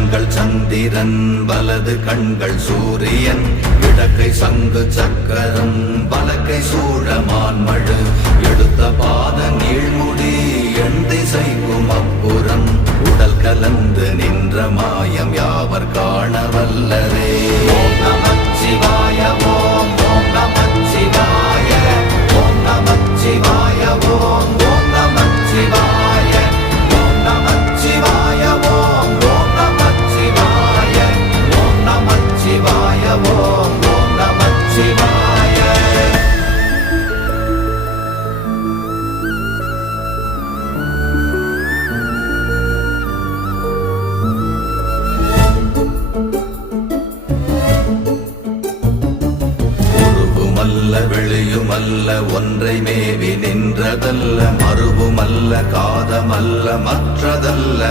கண்கள் சந்திரன் வலது கண்கள் சூரியன் இடக்கை சங்கு சக்கரம் வலக்கை சூழமான்மழு எடுத்த பாத நீழ்முடி எண் திசைக்கும் அப்புறம் உடல் கலந்து நின்ற மாயம் யாவர் காண வல்லரே. ஓம் நமச்சிவாய ஓம் ஓம் நமச்சிவாய ஓம் நமச்சிவாய ஓம் ஓம் நமச்சிவாய ஓம் நமச்சிவாய ஓம் ஓம் நமச்சிவாய ஓம் நமச்சிவாய ஓம் ஓம் நமச்சிவாய. உருவுமல்ல வெளியுமல்ல ஒன்றை மேவி நின்றதல்ல மறுவுமல்ல காதமல்ல மற்றதல்ல